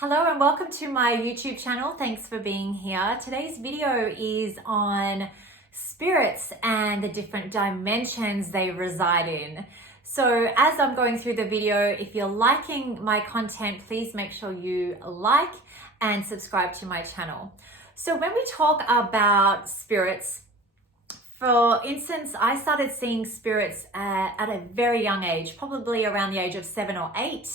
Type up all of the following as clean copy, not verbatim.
Hello and welcome to my YouTube channel. Thanks for being here. Today's video is on spirits and the different dimensions they reside in. So as I'm going through the video, if you're liking my content, please make sure you like and subscribe to my channel. So when we talk about spirits, for instance, I started seeing spirits at a very young age, probably around the age of 7 or 8.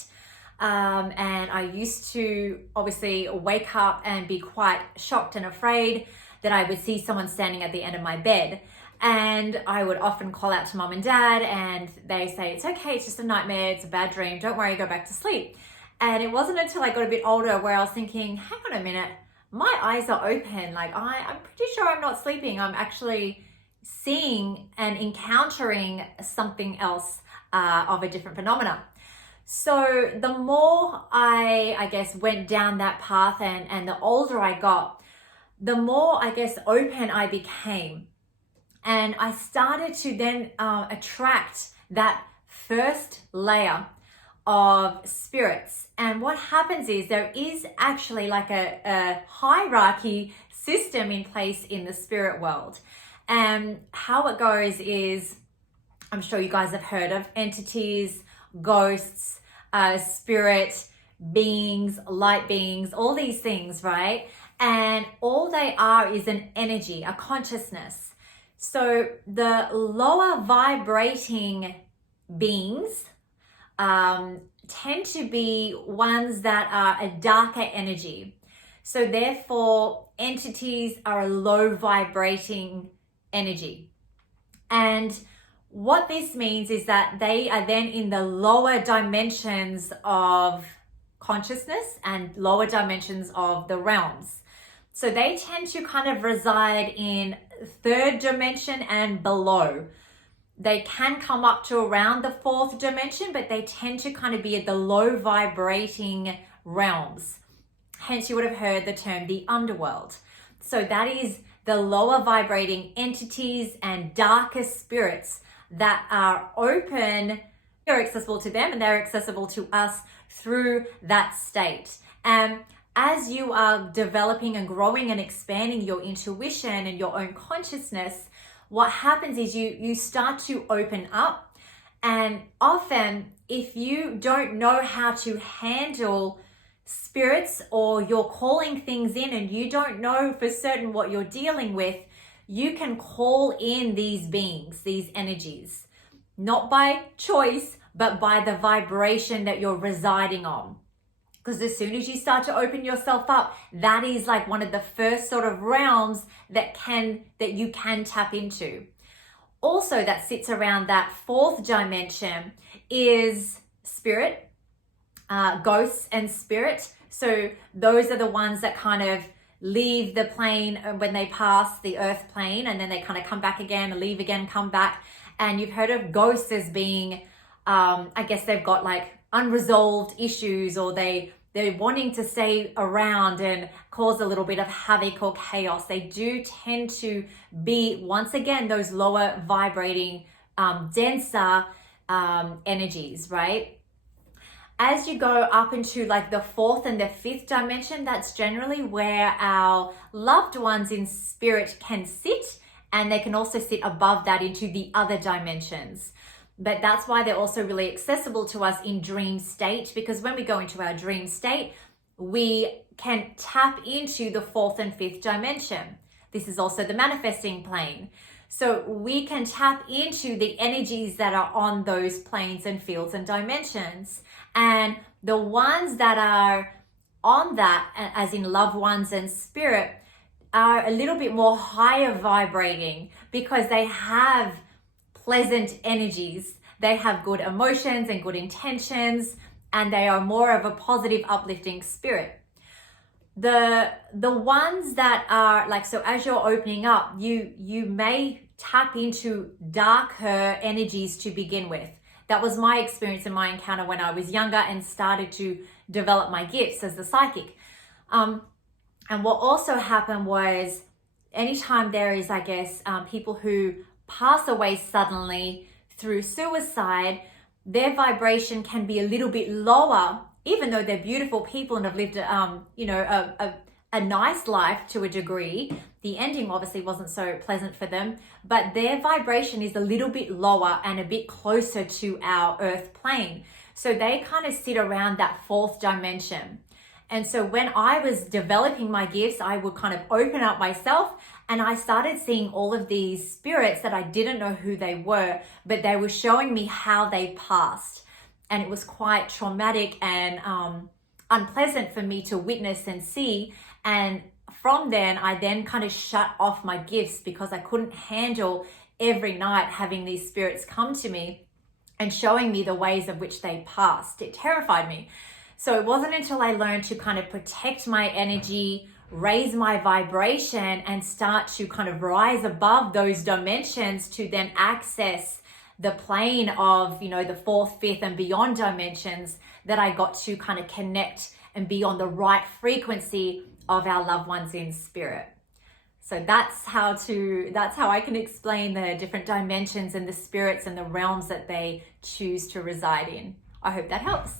And I used to obviously wake up and be quite shocked and afraid that I would see someone standing at the end of my bed. And I would often call out to mom and dad and they say, it's okay, it's just a nightmare, it's a bad dream, don't worry, go back to sleep. And it wasn't until I got a bit older where I was thinking, hang on a minute, my eyes are open. Like I'm pretty sure I'm not sleeping. I'm actually seeing and encountering something else of a different phenomena. So the more I guess, went down that path and the older I got, the more, open I became. And I started to then attract that first layer of spirits. And what happens is there is actually like a hierarchy system in place in the spirit world. And how it goes is, I'm sure you guys have heard of entities, ghosts, spirit beings, light beings, all these things, right? And all they are is an energy, a consciousness. So the lower vibrating beings tend to be ones that are a darker energy. So therefore, entities are a low vibrating energy. And what this means is that they are then in the lower dimensions of consciousness and lower dimensions of the realms. So they tend to kind of reside in third dimension and below. They can come up to around the fourth dimension, but they tend to kind of be at the low vibrating realms. Hence, you would have heard the term the underworld. So that is the lower vibrating entities and darker spirits that are open, they're accessible to them and they're accessible to us through that state. And as you are developing and growing and expanding your intuition and your own consciousness, what happens is you start to open up. And often, if you don't know how to handle spirits or you're calling things in and you don't know for certain what you're dealing with, you can call in these beings, these energies, not by choice, but by the vibration that you're residing on. Because as soon as you start to open yourself up, that is like one of the first sort of realms that you can tap into. Also, that sits around that fourth dimension is spirit, ghosts and spirit. So those are the ones that kind of leave the plane when they pass the earth plane, and then they kind of come back again, leave again, come back. And you've heard of ghosts as being, they've got like unresolved issues, or they're wanting to stay around and cause a little bit of havoc or chaos. They do tend to be, once again, those lower vibrating, denser energies, right? As you go up into like the fourth and the fifth dimension, that's generally where our loved ones in spirit can sit, and they can also sit above that into the other dimensions. But that's why they're also really accessible to us in dream state, because when we go into our dream state, we can tap into the fourth and fifth dimension. This is also the manifesting plane. So we can tap into the energies that are on those planes and fields and dimensions. And the ones that are on that, as in loved ones and spirit, are a little bit more higher vibrating because they have pleasant energies. They have good emotions and good intentions, and they are more of a positive, uplifting spirit. The ones that are like, so as you're opening up, you may tap into darker energies to begin with. That was my experience and my encounter when I was younger and started to develop my gifts as a psychic. And what also happened was, anytime there is, people who pass away suddenly through suicide, their vibration can be a little bit lower even though they're beautiful people and have lived, a nice life to a degree, the ending obviously wasn't so pleasant for them, but their vibration is a little bit lower and a bit closer to our earth plane. So they kind of sit around that fourth dimension. And so when I was developing my gifts, I would kind of open up myself, and I started seeing all of these spirits that I didn't know who they were, but they were showing me how they passed. And it was quite traumatic and unpleasant for me to witness and see. And from then, I then kind of shut off my gifts because I couldn't handle every night having these spirits come to me and showing me the ways of which they passed. It terrified me. So it wasn't until I learned to kind of protect my energy, raise my vibration, and start to kind of rise above those dimensions to then access the plane of, the fourth, fifth, and beyond dimensions, that I got to kind of connect and be on the right frequency of our loved ones in spirit. So that's how I can explain the different dimensions and the spirits and the realms that they choose to reside in. I hope that helps.